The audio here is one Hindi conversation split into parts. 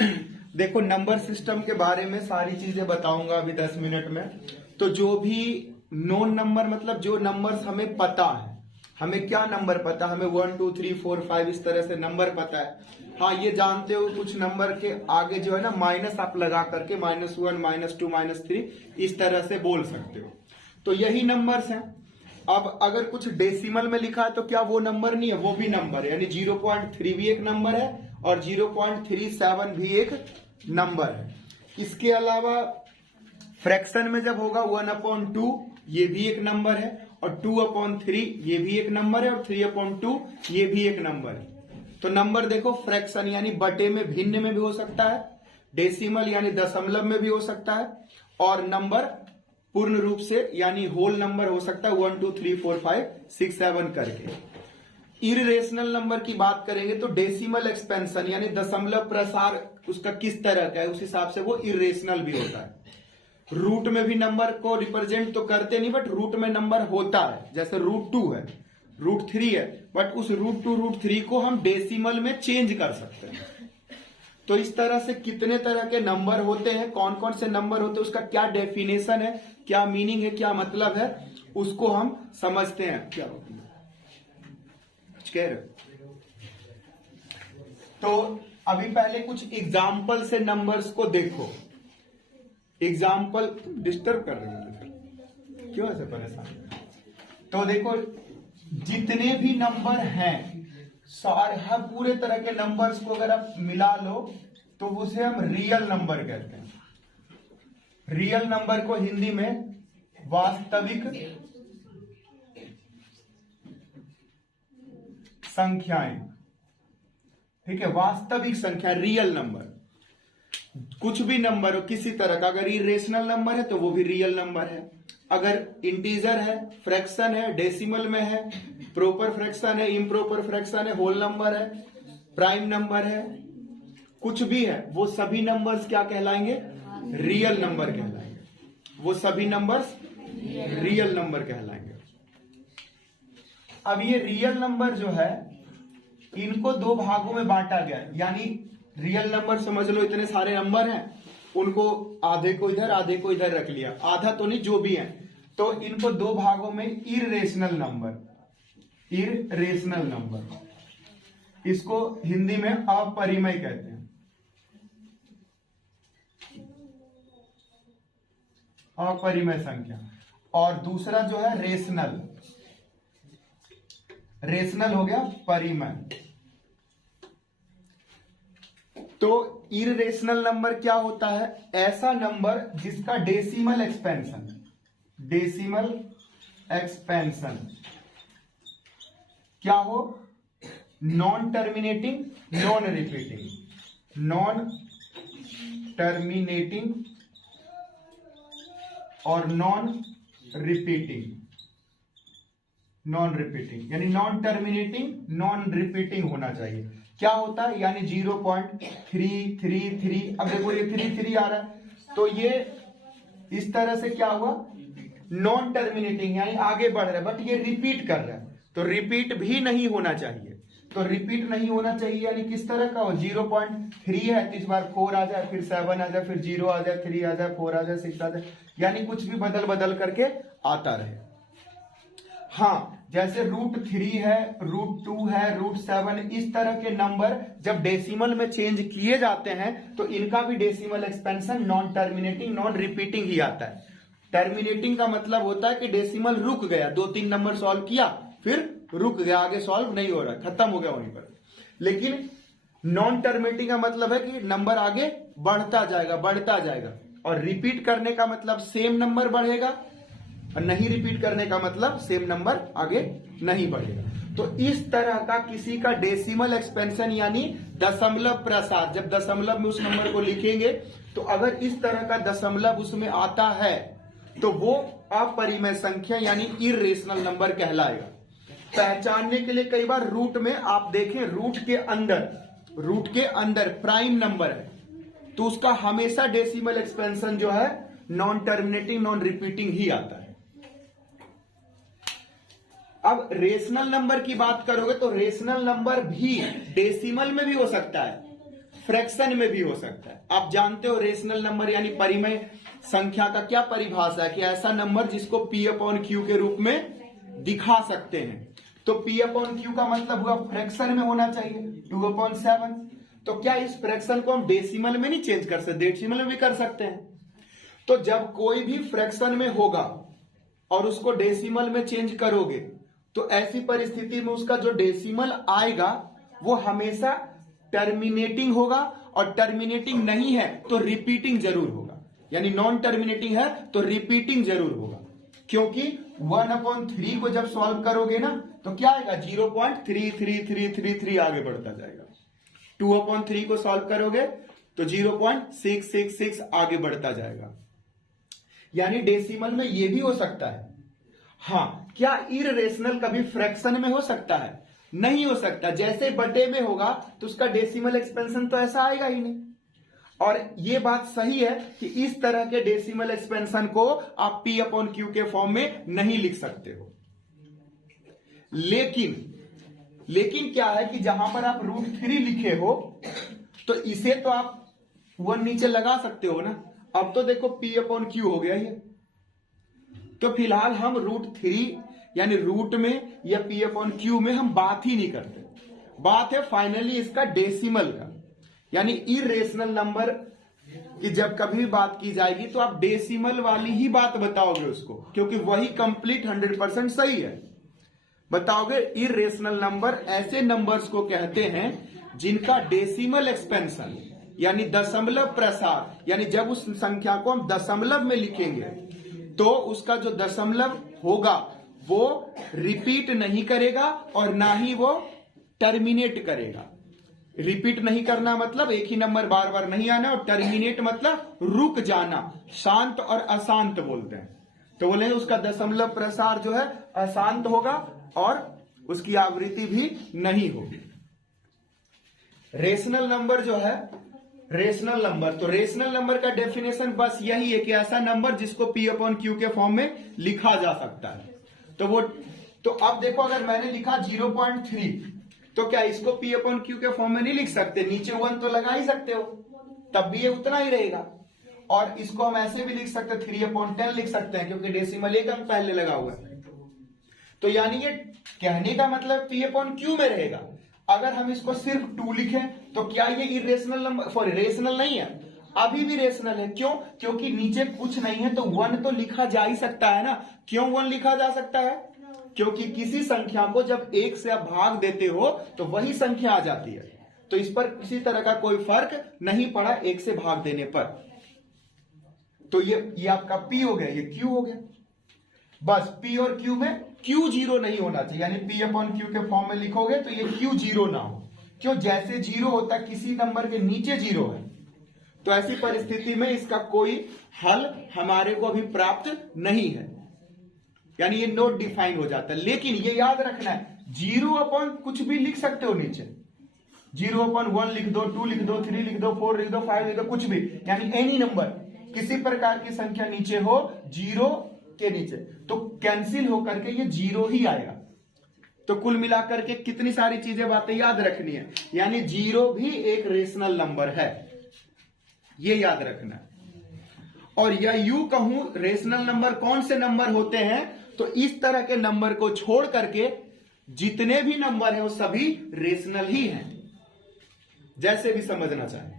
देखो, नंबर सिस्टम के बारे में सारी चीजें बताऊंगा अभी 10 मिनट में। तो जो भी नोन नंबर, मतलब जो नंबर्स हमें पता है, हमें क्या नंबर पता है, हमें 1 2 3 4 5 इस तरह से नंबर पता है। हाँ, ये जानते हो कुछ नंबर के आगे जो है ना माइनस आप लगा करके -1 -2 -3 इस तरह से बोल सकते हो। तो यही नंबर्स हैं। अब अगर कुछ डेसिमल में लिखा है तो क्या वो नंबर नहीं है? वो भी नंबर है, यानी 0.3 भी एक नंबर है और 0.37 भी एक नंबर है। इसके अलावा फ्रैक्शन में जब होगा 1/2 ये भी एक नंबर है, और 2/3 ये भी एक नंबर है, और 3/2 ये भी एक नंबर है। तो नंबर देखो, फ्रैक्शन यानी बटे में, भिन्न में भी हो सकता है, डेसिमल यानी दशमलव में भी हो सकता है, और नंबर पूर्ण रूप से यानी होल नंबर हो सकता है 1 2 3 4 5 6 7 करके। इररेशनल नंबर की बात करेंगे तो डेसिमल एक्सपेंशन यानी दशमलव प्रसार उसका किस तरह का है, उस हिसाब से वो इररेशनल भी होता है। रूट में भी नंबर को रिप्रेजेंट तो करते नहीं, बट रूट में नंबर होता है। जैसे √2 है, √3 है, बट उस √2 √3 को हम डेसिमल में चेंज कर सकते हैं। तो इस तरह से कितने तरह के नंबर होते हैं, कौन कौन से नंबर होते हैं, उसका क्या डेफिनेशन है, क्या मीनिंग है, क्या मतलब है, उसको हम समझते हैं। क्या होती है कह रहे हो? तो अभी पहले कुछ एग्जाम्पल से नंबर्स को देखो। एग्जाम्पल डिस्टर्ब कर रहे हो, क्यों ऐसे परेशान? तो देखो, जितने भी नंबर हैं सारे पूरे तरह के नंबर्स को अगर आप मिला लो तो उसे हम रियल नंबर कहते हैं। रियल नंबर को हिंदी में वास्तविक संख्याएं, ठीक है, वास्तविक संख्या, रियल नंबर। कुछ भी नंबर हो किसी तरह का, अगर इरेशनल नंबर है तो वो भी रियल नंबर है। अगर इंटीजर है, फ्रैक्शन है, डेसिमल में है, प्रॉपर फ्रैक्शन है, इम्प्रॉपर फ्रैक्शन है, होल नंबर है, प्राइम नंबर है, कुछ भी है, वो सभी नंबर्स क्या कहलाएंगे? रियल नंबर कहलाएंगे। वो सभी नंबर्स रियल नंबर कहलाएंगे। अब ये रियल नंबर जो है, इनको दो भागों में बांटा गया, यानी रियल नंबर समझ लो, इतने सारे नंबर हैं, उनको आधे को इधर आधे को इधर रख लिया, आधा तो नहीं, जो भी है, तो इनको दो भागों में इररेशनल नंबर, इररेशनल नंबर, इसको हिंदी में अपरिमेय कहते हैं। अपरिमेय संख्या। और दूसरा जो है रेशनल, रेशनल हो गया परिमेय। तो इररेशनल नंबर क्या होता है? ऐसा नंबर जिसका डेसिमल एक्सपेंशन, डेसिमल एक्सपेंशन क्या हो? Non terminating, non repeating, non terminating और नॉन रिपीटिंग। नॉन रिपीटिंग यानी नॉन टर्मिनेटिंग, नॉन रिपीटिंग होना चाहिए। क्या होता है? यानी 0.333। अब देखो ये 3 आ रहा है, तो ये इस तरह से क्या हुआ? नॉन टर्मिनेटिंग यानी आगे बढ़ रहा है, बट ये रिपीट कर रहा है, तो रिपीट भी नहीं होना चाहिए। तो रिपीट नहीं होना चाहिए यानी किस तरह का हो? 0.3 है तो इस बार 4 आ जाए, फिर 7 आ जाए, फिर 0 आ जाए, 3 आ जाए, 4 आ जाए, 6 आ जाए, यानी कुछ भी बदल बदल करके आता रहे। हाँ, जैसे √3 है, √2 है, √7, इस तरह के नंबर जब डेसिमल में चेंज किए जाते हैं तो इनका भी decimal expansion non terminating, non repeating ही आता है। टर्मिनेटिंग का मतलब होता है कि डेसिमल रुक गया, 2-3 नंबर सॉल्व किया, फिर रुक गया, आगे सॉल्व नहीं हो रहा, खत्म हो गया वहीं पर। लेकिन नॉन टर्मिनेटिंग का मतलब है कि नंबर आगे बढ़ता जाएगा, बढ़ता जाएगा। और रिपीट करने का मतलब सेम नंबर बढ़ेगा, और नहीं रिपीट करने का मतलब सेम नंबर आगे नहीं बढ़ेगा। तो इस तरह का किसी का डेसिमल एक्सपेंशन यानी दशमलव प्रसार, जब दशमलव में उस नंबर को लिखेंगे तो अगर इस तरह का दशमलव उसमें आता है तो वो अपरिमेय संख्या यानी इररेशनल नंबर कहलाएगा। पहचानने के लिए कई बार रूट में आप देखें, रूट के अंदर प्राइम नंबर है तो उसका हमेशा डेसिमल एक्सपेंशन जो है नॉन टर्मिनेटिंग, नॉन रिपीटिंग ही आता है। अब रेशनल नंबर की बात करोगे तो रेशनल नंबर भी डेसिमल में भी हो सकता है, फ्रैक्शन में भी हो सकता है। आप जानते हो रेशनल नंबर यानी परिमेय संख्या का क्या परिभाषा है कि ऐसा नंबर जिसको P अपॉन Q के रूप में दिखा सकते हैं। तो P अपॉन Q का मतलब हुआ फ्रैक्शन में होना चाहिए 2/7। तो क्या इस फ्रैक्शन को हम डेसिमल में नहीं चेंज कर सकते? डेसिमल में भी कर सकते हैं। तो जब कोई भी फ्रैक्शन में होगा और उसको डेसिमल में चेंज करोगे तो ऐसी परिस्थिति में उसका जो डेसिमल आएगा वो हमेशा टर्मिनेटिंग होगा, और टर्मिनेटिंग नहीं है तो रिपीटिंग जरूर होगा। यानी नॉन टर्मिनेटिंग है तो रिपीटिंग जरूर होगा, क्योंकि 1/3 को जब सॉल्व करोगे ना तो क्या आएगा 0.33333 आगे बढ़ता जाएगा। 2/3 को सॉल्व करोगे तो 0.666 आगे बढ़ता जाएगा। यानी डेसिमल में ये भी हो सकता है। हाँ, क्या इररेशनल कभी फ्रैक्शन में हो सकता है? नहीं हो सकता। जैसे बटे में होगा तो उसका डेसिमल एक्सपेंशन तो ऐसा आएगा ही नहीं। और ये बात सही है कि इस तरह के डेसिमल एक्सपेंशन को आप P अपॉन Q के फॉर्म में नहीं लिख सकते हो। लेकिन क्या है कि जहां पर आप √3 लिखे हो तो इसे तो आप 1 नीचे लगा सकते हो ना। अब तो देखो P अपॉन Q हो गया ये। तो फिलहाल हम √3 यानी रूट में या P अपॉन Q में हम बात ही नहीं करते। बात है फाइनली इसका डेसिमल का। यानी इरेशनल नंबर की जब कभी भी बात की जाएगी तो आप डेसिमल वाली ही बात बताओगे उसको, क्योंकि वही कंप्लीट 100% सही है। बताओगे इरेशनल नंबर ऐसे नंबर्स को कहते हैं जिनका डेसिमल एक्सपेंशन यानी दशमलव प्रसार, यानी जब उस संख्या को हम दशमलव में लिखेंगे तो उसका जो दशमलव होगा वो रिपीट नहीं करेगा और ना ही वो टर्मिनेट करेगा। रिपीट नहीं करना मतलब एक ही नंबर बार बार नहीं आना, और टर्मिनेट मतलब रुक जाना। शांत और अशांत बोलते हैं। तो बोले उसका दशमलव प्रसार जो है अशांत होगा और उसकी आवृत्ति भी नहीं होगी। रेशनल नंबर जो है, रेशनल नंबर, तो रेशनल नंबर का डेफिनेशन बस यही है कि ऐसा नंबर जिसको P अपॉन Q के फॉर्म में लिखा जा सकता है। तो अब देखो अगर मैंने लिखा 0.3 तो क्या इसको P अपॉन Q के फॉर्म में नहीं लिख सकते? नीचे 1 तो लगा ही सकते हो, तब भी ये उतना ही रहेगा। और इसको हम ऐसे भी लिख सकते हैं 3/10 लिख सकते हैं, क्योंकि डेसिमल एक अंक पहले लगा हुआ है। तो यानी ये कहने का मतलब P अपॉन Q में रहेगा। अगर हम इसको सिर्फ 2 लिखें तो क्या ये इरेशनल नंबर रेशनल नहीं है? अभी भी रेशनल है। क्यों? क्योंकि नीचे कुछ नहीं है तो 1 तो लिखा जा ही सकता है ना। क्यों 1 लिखा जा सकता है? क्योंकि किसी संख्या को जब 1 से आप भाग देते हो तो वही संख्या आ जाती है। तो इस पर किसी तरह का कोई फर्क नहीं पड़ा 1 से भाग देने पर। तो ये आपका P हो गया, ये Q हो गया। बस P और Q में Q 0 नहीं होना चाहिए। यानी P अपॉन Q के फॉर्म में लिखोगे तो ये Q 0 ना हो। क्यों? जैसे 0 होता है किसी नंबर के नीचे 0 है, तो ऐसी परिस्थिति में इसका कोई हल हमारे को अभी प्राप्त नहीं है। यानी ये नोट डिफाइन हो जाता है। लेकिन ये याद रखना है 0 अपॉन कुछ भी लिख सकते हो नीचे। 0/1 लिख दो, 2 लिख दो, 3 लिख दो, 4 लिख दो, 5 लिख दो, कुछ भी। यानी एनी नंबर, किसी प्रकार की संख्या नीचे हो 0 के नीचे तो कैंसिल होकर के ये 0 ही आएगा। तो कुल मिलाकर के कितनी सारी चीजें बातें याद रखनी है। यानी 0 भी एक रेशनल नंबर है, ये याद रखना है। और या यूं कहूं रेशनल नंबर कौन से नंबर होते हैं, तो इस तरह के नंबर को छोड़ करके जितने भी नंबर हैं वो सभी रेशनल ही हैं, जैसे भी समझना चाहे।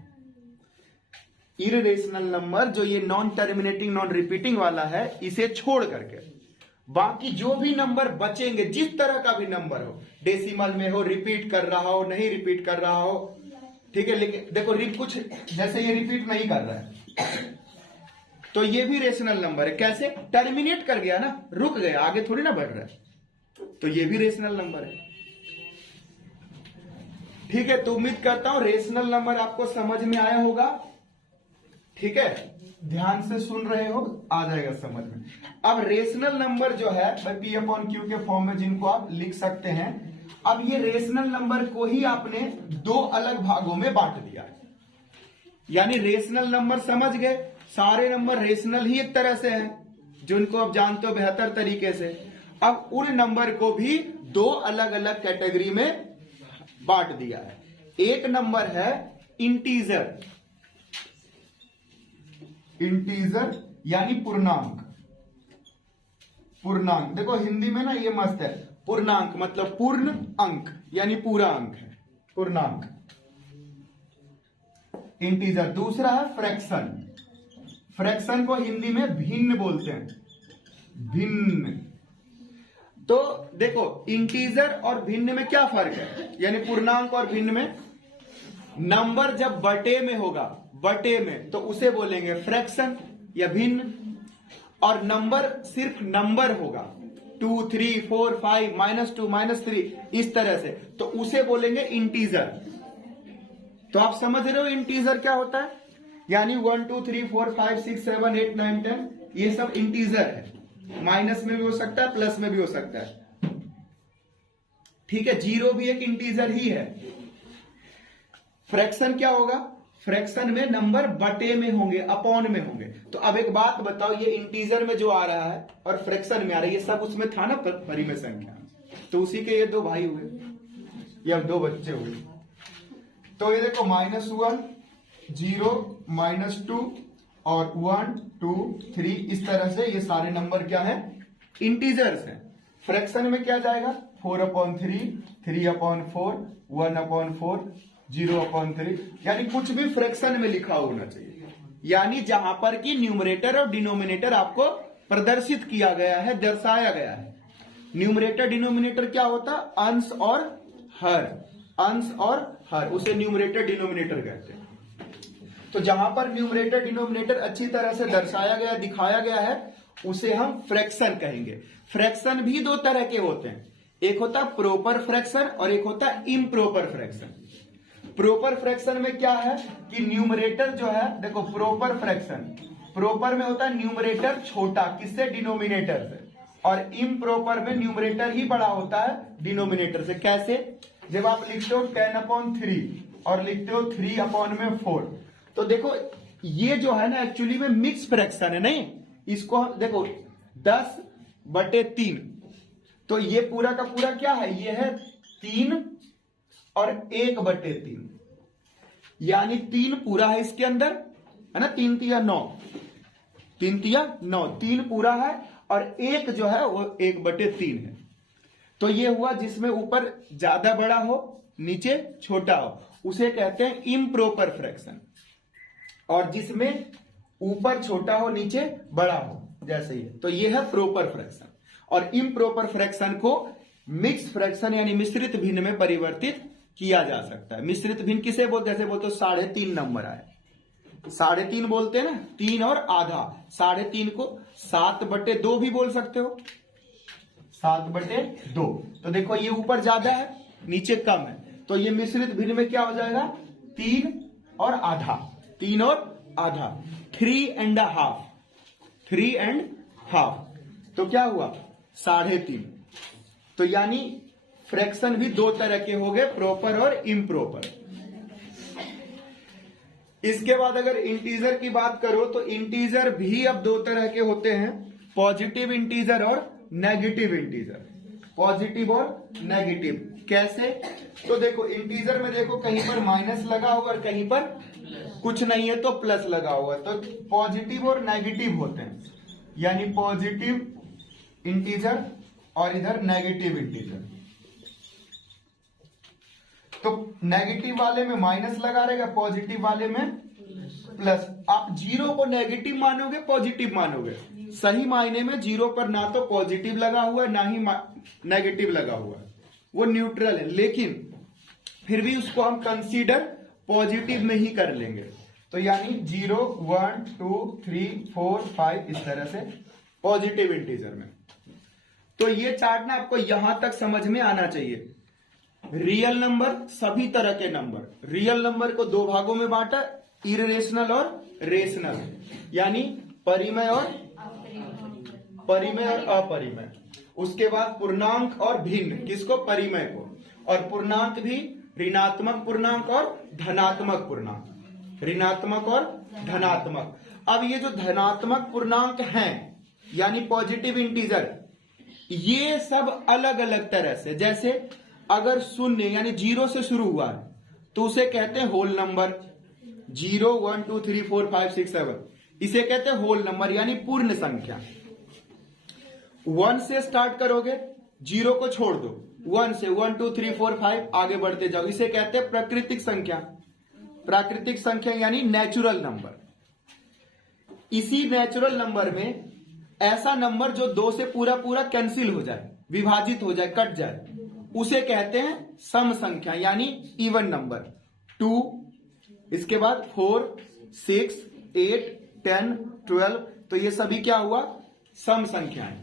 इररेशनल नंबर जो ये नॉन टर्मिनेटिंग नॉन रिपीटिंग वाला है, इसे छोड़ करके बाकी जो भी नंबर बचेंगे, जिस तरह का भी नंबर हो, डेसिमल में हो, रिपीट कर रहा हो, नहीं रिपीट कर रहा हो, ठीक है। लेकिन देखो कुछ जैसे ये रिपीट नहीं कर रहा है तो ये भी रेशनल नंबर है। कैसे? टर्मिनेट कर गया ना, रुक गया, आगे थोड़ी ना बढ़ रहा है, तो ये भी रेशनल नंबर है। ठीक है, तो उम्मीद करता हूं रेशनल नंबर आपको समझ में आया होगा। ठीक है, ध्यान से सुन रहे हो, आ जाएगा समझ में। अब रेशनल नंबर जो है P अपॉन Q के फॉर्म में जिनको आप लिख सकते हैं, अब ये रेशनल नंबर को ही आपने 2 अलग भागों में बांट दिया है। यानी रेशनल नंबर समझ गए, सारे नंबर रेशनल ही एक तरह से है, जिनको आप जानते हो बेहतर तरीके से। अब उन नंबर को भी 2 अलग अलग कैटेगरी में बांट दिया है। एक नंबर है इंटीजर, इंटीजर यानी पूर्णांक। पूर्णांक देखो हिंदी में ना ये मस्त है, पूर्णांक मतलब पूर्ण अंक यानी पूरा अंक है पूर्णांक, इंटीजर। दूसरा है फ्रैक्शन, फ्रैक्शन को हिंदी में भिन्न बोलते हैं, भिन्न। तो देखो इंटीजर और भिन्न में क्या फर्क है, यानी पूर्णांक और भिन्न में, नंबर जब बटे में होगा, बटे में, तो उसे बोलेंगे फ्रैक्शन या भिन्न, और नंबर सिर्फ नंबर होगा 2 3 4 5 -2 -3 इस तरह से, तो उसे बोलेंगे इंटीजर। तो आप समझ रहे हो इंटीजर क्या होता है, यानी 1 2 3 4 5 6 7 8 9 10 ये सब इंटीजर है, माइनस में भी हो सकता है प्लस में भी हो सकता है, ठीक है। जीरो भी एक इंटीजर ही है। फ्रैक्शन क्या होगा, फ्रैक्शन में नंबर बटे में होंगे, अपॉन में होंगे। तो अब एक बात बताओ, ये इंटीजर में जो आ रहा है और फ्रैक्शन में आ रहा है, ये सब उसमें था ना परिमेय संख्या, तो उसी के ये दो भाई हुए या दो बच्चे हुए। तो ये देखो -1 0 -2 और 1 2 3 इस तरह से ये सारे नंबर क्या है, इंटीजर्स हैं। फ्रैक्शन में क्या जाएगा, 4/3 3/4 1/4 0/3, यानी कुछ भी फ्रैक्शन में लिखा होना चाहिए, यानी जहां पर कि न्यूमरेटर और डिनोमिनेटर आपको प्रदर्शित किया गया है, दर्शाया गया है। न्यूमरेटर डिनोमिनेटर क्या होता है, अंश और हर, अंश और हर, उसे न्यूमरेटर डिनोमिनेटर कहते हैं। तो जहां पर न्यूमरेटर डिनोमिनेटर अच्छी तरह से दर्शाया गया, दिखाया गया है, उसे हम फ्रैक्शन कहेंगे। फ्रैक्शन भी दो तरह के होते हैं, एक होता है प्रॉपर फ्रैक्शन और एक होता है इम्प्रॉपर फ्रैक्शन। प्रॉपर फ्रैक्शन में क्या है कि न्यूमरेटर जो है, देखो प्रॉपर फ्रैक्शन, प्रॉपर में होता है न्यूमरेटर छोटा किससे, डिनोमिनेटर से, और इम्प्रॉपर में न्यूमरेटर ही बड़ा होता है डिनोमिनेटर से। कैसे, जब आप लिखते हो 10/3 और लिखते हो 3/4, तो देखो ये जो है ना एक्चुअली में मिक्स फ्रैक्शन है, नहीं, इसको देखो 10/3, तो ये पूरा का पूरा क्या है, ये है 3 और 1/3, यानी 3 पूरा है इसके अंदर, है ना, 3 तिया 9, 3 तिया 9, 3 पूरा है और 1 जो है वो 1/3 है। तो ये हुआ जिसमें ऊपर ज्यादा बड़ा हो नीचे छोटा हो, उसे कहते हैं इम्प्रॉपर फ्रैक्शन, और जिसमें ऊपर छोटा हो नीचे बड़ा हो, जैसे ये, तो ये है प्रॉपर फ्रैक्शन। और इम्प्रॉपर फ्रैक्शन को मिक्स फ्रैक्शन यानी मिश्रित भिन्न में परिवर्तित किया जा सकता है। मिश्रित भिन्न किसे बोलते हैं, जैसे बोलते हो 3.5 नंबर आए, 3.5 बोलते हैं ना, 3 और आधा, 3.5 को 7/2 भी बोल सकते हो, 7/2। तो देखो ये ऊपर ज्यादा है नीचे कम है, तो ये मिश्रित भिन्न में क्या हो जाएगा, 3 और आधा, 3 और आधा, 3.5, 3.5, तो क्या हुआ 3.5। तो यानी फ्रैक्शन भी दो तरह के हो गए, प्रॉपर और इम्प्रॉपर। इसके बाद अगर इंटीजर की बात करो तो इंटीजर भी अब दो तरह के होते हैं, पॉजिटिव इंटीजर और नेगेटिव इंटीजर। पॉजिटिव और नेगेटिव कैसे, तो देखो इंटीजर में देखो कहीं पर माइनस लगा हुआ और कहीं पर कुछ नहीं है तो प्लस लगा हुआ, तो पॉजिटिव और नेगेटिव होते हैं, यानी पॉजिटिव इंटीजर और इधर नेगेटिव इंटीजर। तो नेगेटिव वाले में माइनस लगा रहेगा, पॉजिटिव वाले में प्लस। आप जीरो को नेगेटिव मानोगे पॉजिटिव मानोगे, सही मायने में जीरो पर ना तो पॉजिटिव लगा हुआ है ना ही नेगेटिव लगा हुआ है, वो न्यूट्रल है, लेकिन फिर भी उसको हम कंसीडर पॉजिटिव में ही कर लेंगे। तो यानी 0 1 2 3 4 5 इस तरह से पॉजिटिव इंटीजर में। तो ये चार्ट ना आपको यहां तक समझ में आना चाहिए। रियल नंबर, सभी तरह के नंबर, रियल नंबर को दो भागों में बांटा, इरेशनल और रेशनल, यानी परिमेय और अपरिमेय। उसके बाद पूर्णांक और भिन्न, किसको, परिमेय को, और पूर्णांक भी ऋणात्मक पूर्णांक और धनात्मक पूर्णांक, ऋणात्मक और धनात्मक। अब ये जो धनात्मक पूर्णांक हैं यानी पॉजिटिव इंटीजर, ये सब अलग अलग तरह से, जैसे अगर शून्य यानी जीरो से शुरू हुआ है तो उसे कहते हैं होल नंबर, 0 1 2 3 4 5 6 7, इसे कहते हैं होल नंबर यानी पूर्ण संख्या। 1 से स्टार्ट करोगे, 0 को छोड़ दो, 1 से 1 2 3 4 5 आगे बढ़ते जाओ, इसे कहते हैं प्राकृतिक संख्या। प्राकृतिक संख्या यानी नेचुरल नंबर। इसी नेचुरल नंबर में ऐसा नंबर जो 2 से पूरा पूरा कैंसिल हो जाए, विभाजित हो जाए, कट जाए, उसे कहते हैं सम संख्या यानी इवन नंबर। 2, इसके बाद 4 6 8 10 12, तो ये सभी क्या हुआ, सम संख्याएं।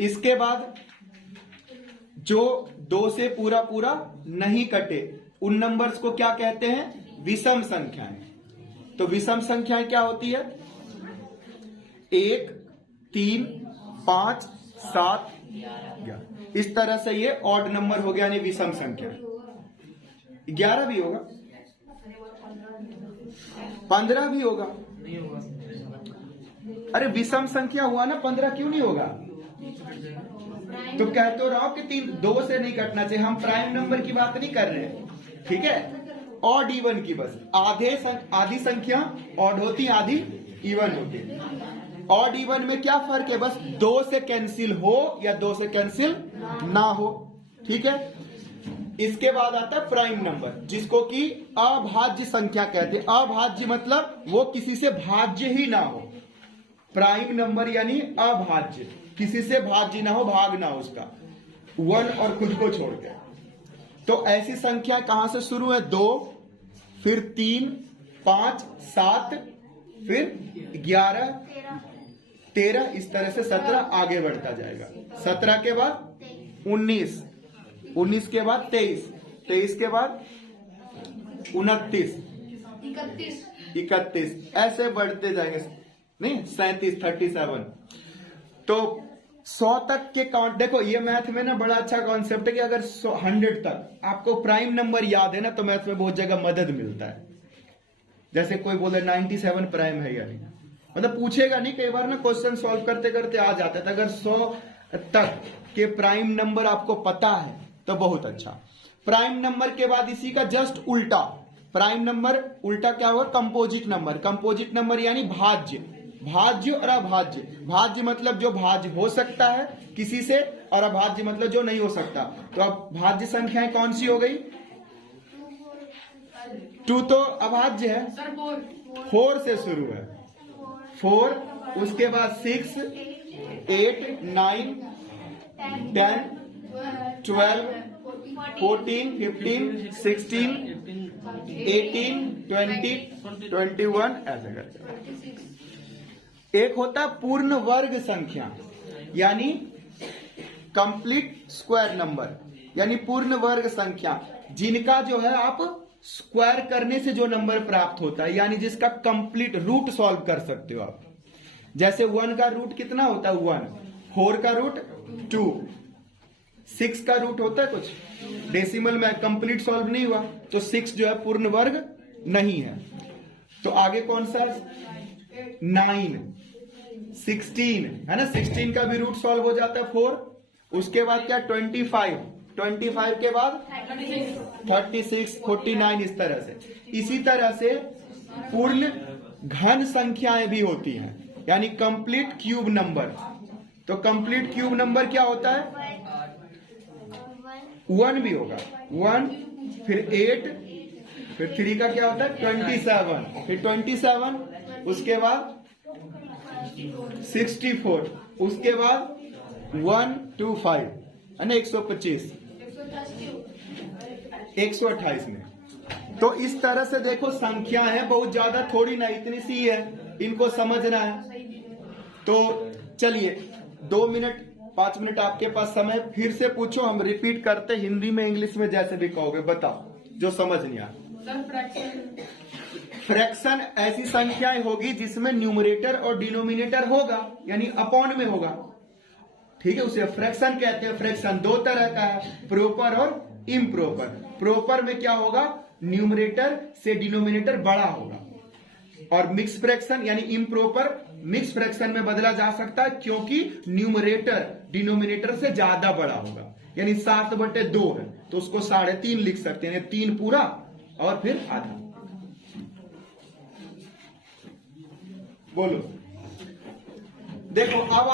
इसके बाद जो 2 से पूरा पूरा नहीं कटे, उन नंबर्स को क्या कहते हैं, विषम संख्याएं। तो विषम संख्याएं क्या होती है, 1 3 5 7 11। इस तरह से ये ऑड नंबर हो गया यानी विषम संख्या। 11 भी होगा, 15 भी होगा। अरे विषम संख्या हुआ ना, 15 क्यों नहीं होगा? तो कहते हो रहो कि 2 से नहीं कटना चाहिए, हम प्राइम नंबर की बात नहीं कर रहे हैं, ठीक है, ऑड इवन की। बस आधी संख्या ऑड होती, आधी इवन होती। ऑड इवन में क्या फर्क है, बस 2 से कैंसिल हो या 2 से कैंसिल ना हो, ठीक है। इसके बाद आता है प्राइम नंबर, जिसको कि अभाज्य संख्या कहते हैं। अभाज्य मतलब वो किसी से भाज्य ही ना हो। प्राइम नंबर यानी अभाज्य, किसी से भाज्य ना हो, भाग ना हो उसका, 1 और खुद को छोड़ के। तो ऐसी संख्या कहां से शुरू है, 2, फिर 3 5 7, फिर 11 13, इस तरह से 17 आगे बढ़ता जाएगा। 17 के बाद 19, 19 के बाद 23, 23 के बाद 29, 31, ऐसे बढ़ते जाएंगे, नहीं 37, 37। तो 100 तक के काउंट देखो, ये मैथ में ना बड़ा अच्छा कॉन्सेप्ट है कि अगर 100 तक आपको प्राइम नंबर याद है ना, तो मैथ में बहुत जगह मदद मिलता है। जैसे कोई बोले 97 प्राइम है या नहीं, मतलब पूछेगा नहीं, कई बार ना क्वेश्चन सॉल्व करते करते आ जाता है। तो अगर 100 तक के प्राइम नंबर आपको पता है तो बहुत अच्छा। प्राइम नंबर के बाद इसी का जस्ट उल्टा, प्राइम नंबर उल्टा क्या हुआ, कंपोजिट नंबर। कंपोजिट नंबर यानी भाज्य, भाज्य और अभाज्य। भाज्य मतलब जो भाज्य हो सकता है किसी से, और अभाज्य मतलब जो नहीं हो सकता। तो अब भाज्य संख्याएं कौन सी हो गई, 2 तो अभाज्य है, 4 से शुरू है, 4, उसके बाद 6 8 9 10 12 14 15 16 18 20 21, ऐसे करके। एक होता है पूर्ण वर्ग संख्या यानी कंप्लीट स्क्वायर नंबर, यानी पूर्ण वर्ग संख्या, जिनका जो है आप स्क्वायर करने से जो नंबर प्राप्त होता है, यानी जिसका कंप्लीट रूट सॉल्व कर सकते हो आप। जैसे 1 का रूट कितना होता है, 1, 4 का रूट 2, 6 का रूट होता है कुछ, डेसिमल में कंप्लीट सॉल्व नहीं हुआ, तो 6 जो है पूर्ण वर्ग नहीं है। तो आगे कौन सा, 9 16 है ना, 16 का भी रूट सॉल्व हो जाता है 4। उसके बाद क्या, 25 के बाद 36 49, इस तरह से। इसी तरह से पूर्ण घन संख्याएं भी होती हैं, यानी कंप्लीट क्यूब नंबर। तो कंप्लीट क्यूब नंबर क्या होता है, 1 भी होगा, 1 फिर 8 फिर 3 का क्या होता है 27, फिर 27, उसके बाद 64, उसके बाद 125 है ना, 125, 128 में। तो इस तरह से देखो संख्या है, बहुत ज्यादा थोड़ी ना, इतनी सी है, इनको समझना है। तो चलिए 2 मिनट 5 मिनट आपके पास समय, फिर से पूछो, हम रिपीट करते, हिंदी में इंग्लिश में जैसे भी कहोगे, बताओ जो समझ नहीं आया। फ्रैक्शन ऐसी संख्याएं होगी जिसमें न्यूमरेटर और डिनोमिनेटर होगा, यानी अपॉन में होगा, ठीक है, उसे फ्रैक्शन कहते हैं। फ्रैक्शन 2 तरह का है, प्रॉपर और इम्प्रॉपर। प्रॉपर में क्या होगा, न्यूमरेटर से डिनोमिनेटर बड़ा होगा, और मिक्स फ्रैक्शन यानी इम्प्रॉपर मिक्स फ्रैक्शन में बदला जा सकता है, क्योंकि न्यूमरेटर डिनोमिनेटर से ज्यादा बड़ा होगा। यानी 7/2 है तो उसको 3.5 लिख सकते हैं, 3 पूरा और फिर आधा। बोलो। देखो अब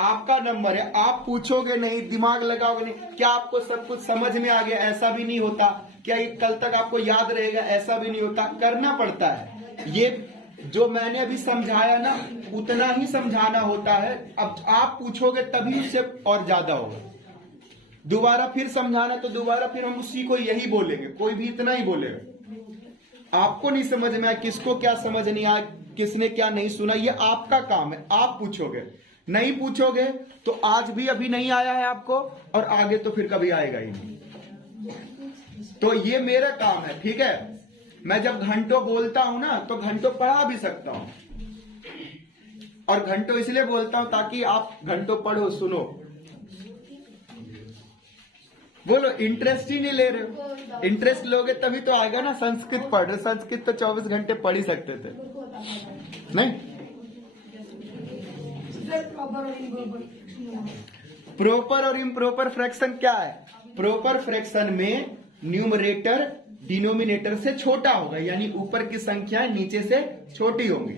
आपका नंबर है, आप पूछोगे नहीं, दिमाग लगाओगे नहीं, क्या आपको सब कुछ समझ में आ गया? ऐसा भी नहीं होता। क्या ये कल तक आपको याद रहेगा? ऐसा भी नहीं होता। करना पड़ता है। ये जो मैंने अभी समझाया ना, उतना ही समझाना होता है। अब आप पूछोगे तभी उससे और ज्यादा होगा। दोबारा फिर समझाना तो दोबारा फिर हम उसी को यही बोलेंगे, कोई भी इतना ही बोलेगा। आपको नहीं समझ में आया, किसको क्या समझ नहीं आया, किसने क्या नहीं सुना, ये आपका काम है। आप पूछोगे, नहीं पूछोगे तो आज भी अभी नहीं आया है आपको, और आगे तो फिर कभी आएगा ही नहीं। तो ये मेरा काम है, ठीक है। मैं जब घंटों बोलता हूं ना, तो घंटों पढ़ा भी सकता हूं, और घंटों इसलिए बोलता हूं ताकि आप घंटों पढ़ो, सुनो। बोलो, इंटरेस्ट ही नहीं ले रहे हो। इंटरेस्ट लोगे तभी तो आएगा ना। संस्कृत पढ़ रहे, संस्कृत तो 24 घंटे पढ़ ही सकते थे, नहीं? प्रॉपर और इम्प्रॉपर फ्रैक्शन क्या है? प्रॉपर फ्रैक्शन में न्यूमरेटर डिनोमिनेटर से छोटा होगा, यानी ऊपर की संख्या नीचे से छोटी होंगी,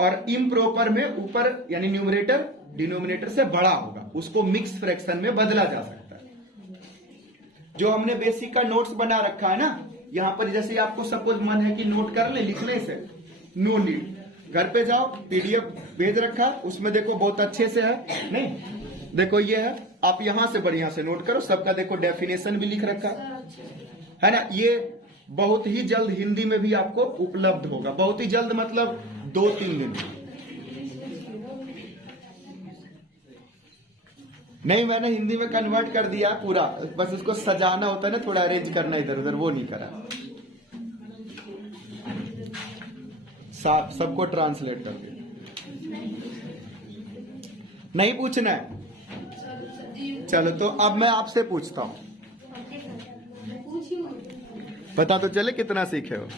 और इम्प्रॉपर में ऊपर यानी न्यूमरेटर डिनोमिनेटर से बड़ा होगा। उसको मिक्स फ्रैक्शन में बदला जा सकता है। जो हमने बेसिक का नोट्स बना रखा है ना, यहाँ पर जैसे आपको सपोज मन है कि नोट कर ले, लिखने से नो नीड। घर पे जाओ, पीडीएफ भेज रखा, उसमें देखो बहुत अच्छे से है, नहीं? देखो ये है, आप यहां से बढ़िया से नोट करो। सबका देखो डेफिनेशन भी लिख रखा है ना। ये बहुत ही जल्द हिंदी में भी आपको उपलब्ध होगा। बहुत ही जल्द मतलब 2-3 दिन। नहीं, मैंने हिंदी में कन्वर्ट कर दिया पूरा, बस उसको सजाना होता है ना, थोड़ा अरेंज करना इधर उधर, वो नहीं करा। सबको ट्रांसलेट कर दिया। नहीं पूछना है? चलो तो अब मैं आपसे पूछता हूं, पता तो चले कितना सीखे हो।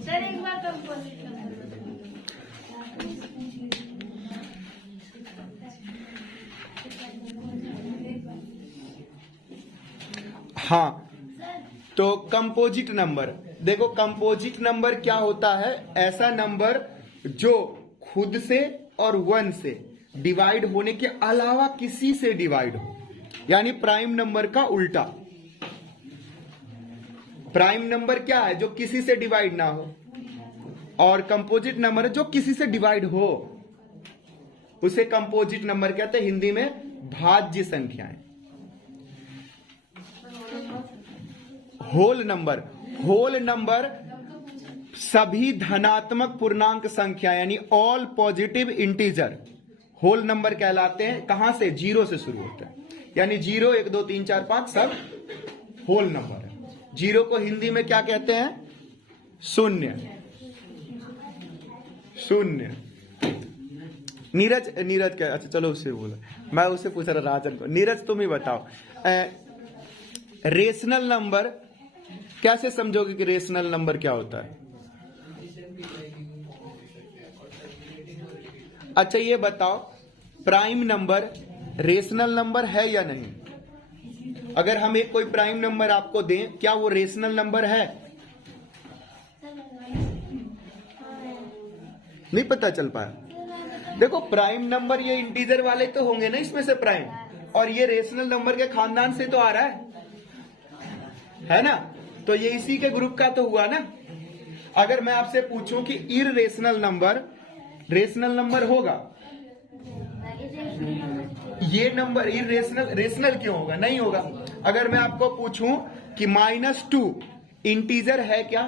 सर एक बात हाँ, तो कंपोजिट नंबर देखो। कंपोजिट नंबर क्या होता है? ऐसा नंबर जो खुद से और 1 से डिवाइड होने के अलावा किसी से डिवाइड हो, यानी प्राइम नंबर का उल्टा। प्राइम नंबर क्या है? जो किसी से डिवाइड ना हो, और कंपोजिट नंबर जो किसी से डिवाइड हो, उसे कंपोजिट नंबर कहते हैं। हिंदी में भाज्य संख्याएं। होल नंबर सभी धनात्मक पूर्णांक संख्या, यानी all positive integer whole number कहलाते हैं। कहां से? 0 से शुरू होता है, यानी 0, 1, 2, 3, 4, 5 सब होल नंबर है। 0 को हिंदी में क्या कहते हैं? शून्य। नीरज क्या? अच्छा चलो उससे बोलो, मैं उससे पूछ रहा राजन को। नीरज तुम ही बताओ, रेशनल नंबर कैसे समझोगे कि रेशनल नंबर क्या होता है? अच्छा ये बताओ, प्राइम नंबर रेशनल नंबर है या नहीं? अगर हम एक कोई प्राइम नंबर आपको दें, क्या वो रेशनल नंबर है? नहीं पता चल पाया। देखो प्राइम नंबर ये इंटीजर वाले तो होंगे ना इसमें से प्राइम, और ये रेशनल नंबर के खानदान से तो आ रहा है ना? तो ये इसी के ग्रुप का तो हुआ ना। अगर मैं आपसे पूछूं कि इररेशनल नंबर रेशनल नंबर होगा, ये नंबर रेशनल क्यों होगा? नहीं होगा। अगर मैं आपको पूछूं कि -2 इंटीजर है क्या?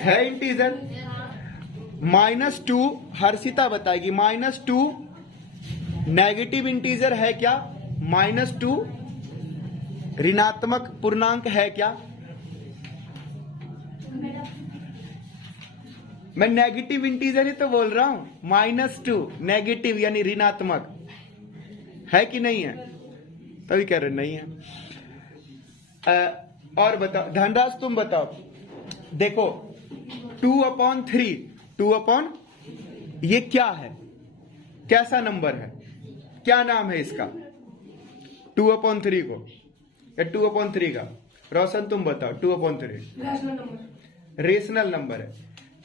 है इंटीजर। -2 हर्षिता बताएगी, -2 नेगेटिव इंटीजर है क्या? -2 ऋणात्मक पूर्णांक है क्या? मैं नेगेटिव इंटीजर ही तो बोल रहा हूं। -2 नेगेटिव यानी ऋणात्मक है कि नहीं है? तभी कह रहे नहीं है। और बताओ धनराज, तुम बताओ। देखो 2/3 ये क्या है? कैसा नंबर है? क्या नाम है इसका? 2/3 को या 2/3 का? रोशन तुम बताओ। 2/3 रैशनल नंबर। रेशनल नंबर है।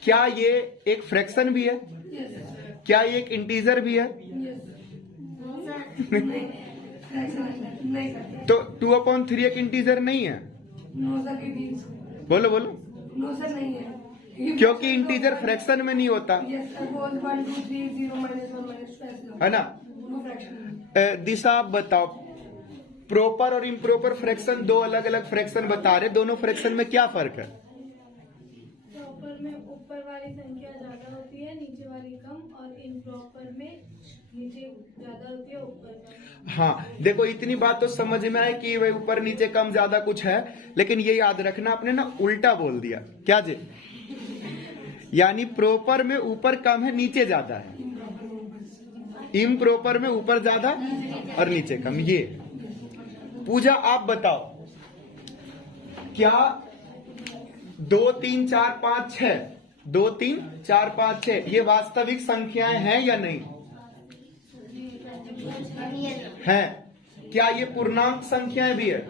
क्या ये एक फ्रैक्शन भी है? यस क्या ये एक इंटीजर भी है? यस नहीं सर। तो 2/3 एक इंटीजर नहीं है। नो सर के भी बोलो बोलो। नो सर नहीं है क्योंकि इंटीजर फ्रैक्शन में नहीं होता, यस सर। 1 2 3 0 -1 -2 है ना? No fraction. दिशा आप बताओ, प्रॉपर और इम्प्रॉपर फ्रैक्शन, दो अलग अलग फ्रैक्शन बता रहे, दोनों फ्रैक्शन में क्या फर्क है? प्रॉपर में ऊपर वाली संख्या ज्यादा होती है, नीचे वाली कम, और इम्प्रॉपर में नीचे ज्यादा होती है, ऊपर कम। हाँ देखो, इतनी बात तो समझ में आए कि भाई ऊपर नीचे कम ज्यादा कुछ है, लेकिन ये याद रखना आपने ना उल्टा बोल दिया। क्या जी? यानी प्रॉपर में ऊपर कम है, नीचे ज्यादा है। इम्प्रॉपर में ऊपर ज्यादा और नीचे कम। ये पूजा आप बताओ, क्या 2 3 4 5 6 2 3 4 5 6 ये वास्तविक संख्याएं हैं या नहीं? है। क्या ये पूर्णांक संख्याएं भी है?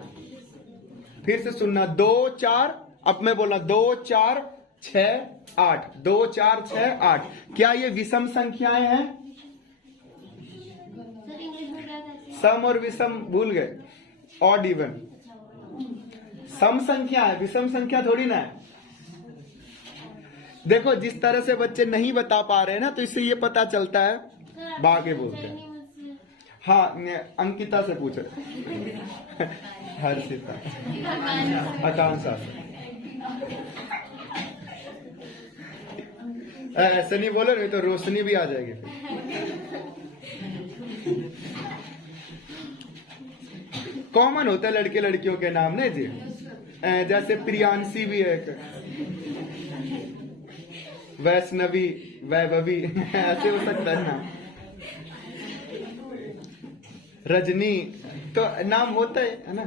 फिर से सुनना, 2 4, अब मैं बोला 2 4 6 8, 2 4 6 8, क्या ये विषम संख्याएं हैं? सम और विषम भूल गए? Odd even. सम संख्या है, विषम संख्या थोड़ी ना है। देखो जिस तरह से बच्चे नहीं बता पा रहे हैं ना, तो इससे ये पता चलता है, बागे बोलते हैं। हाँ, अंकिता से पूछे। हर्षिता, आकांक्षा से। ऐसे नहीं बोलो, नहीं तो रोशनी भी आ जाएगी फिर। कॉमन होता है लड़के लड़कियों के नाम नहीं जी, जैसे प्रियांशी भी है एक, वैष्णवी, वैभवी, ऐसे हो सकता है ना। रजनी तो नाम होता है ना।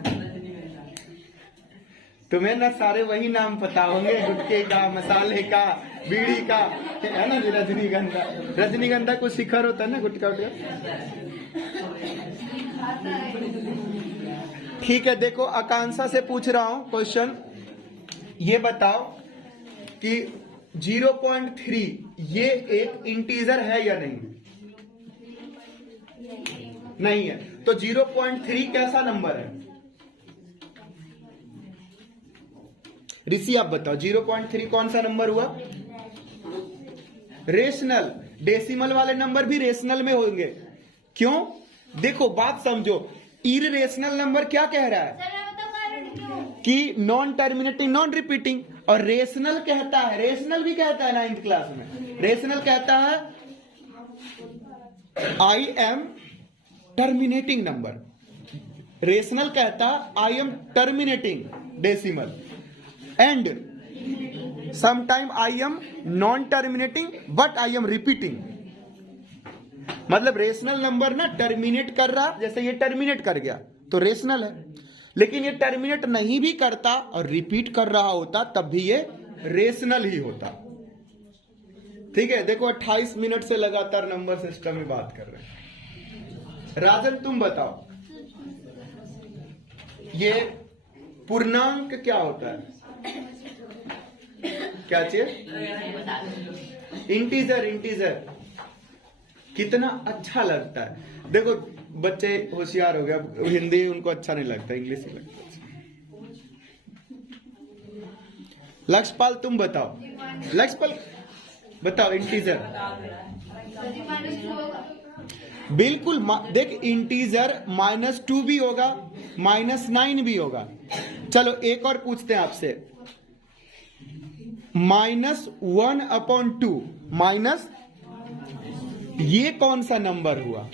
तुम्हें ना सारे वही नाम पता होंगे, गुटके का, मसाले का, बीड़ी का, है ना जी। रजनीगंधा, रजनीगंधा को शिखर होता है ना, गुटका उटका। ठीक है, देखो आकांक्षा से पूछ रहा हूं क्वेश्चन, ये बताओ कि 0.3 ये एक इंटीजर है या नहीं? नहीं है। तो 0.3 कैसा नंबर है? ऋषि आप बताओ, 0.3 कौन सा नंबर हुआ? रेशनल। डेसिमल वाले नंबर भी रेशनल में होंगे। क्यों? देखो बात समझो, इररेशनल नंबर क्या कह रहा है कि नॉन टर्मिनेटिंग, नॉन रिपीटिंग, और रेशनल कहता है, रेशनल भी कहता है 9th क्लास में, रेशनल कहता है I am terminating number. Rational कहता I am terminating decimal, and sometime I am non terminating but I am repeating. मतलब रेशनल नंबर ना टर्मिनेट कर रहा, जैसे ये टर्मिनेट कर गया तो रेशनल है, लेकिन ये टर्मिनेट नहीं भी करता और रिपीट कर रहा होता तब भी ये रेशनल ही होता। ठीक है, देखो 28 मिनट से लगातार नंबर सिस्टम में बात कर रहे हैं। राजन तुम बताओ, ये पूर्णांक क्या होता है? क्या चाहिए? इंटीजर। इंटीजर कितना अच्छा लगता है। देखो बच्चे होशियार हो गया, हिंदी उनको अच्छा नहीं लगता, इंग्लिश ही लगता है। लक्ष्यपाल तुम बताओ, लक्ष्यपाल बताओ इंटीजर। बिल्कुल, देख इंटीजर -2 भी होगा, -9 भी होगा। चलो एक और पूछते हैं आपसे, -1/2 माइनस, ये कौन सा नंबर हुआ?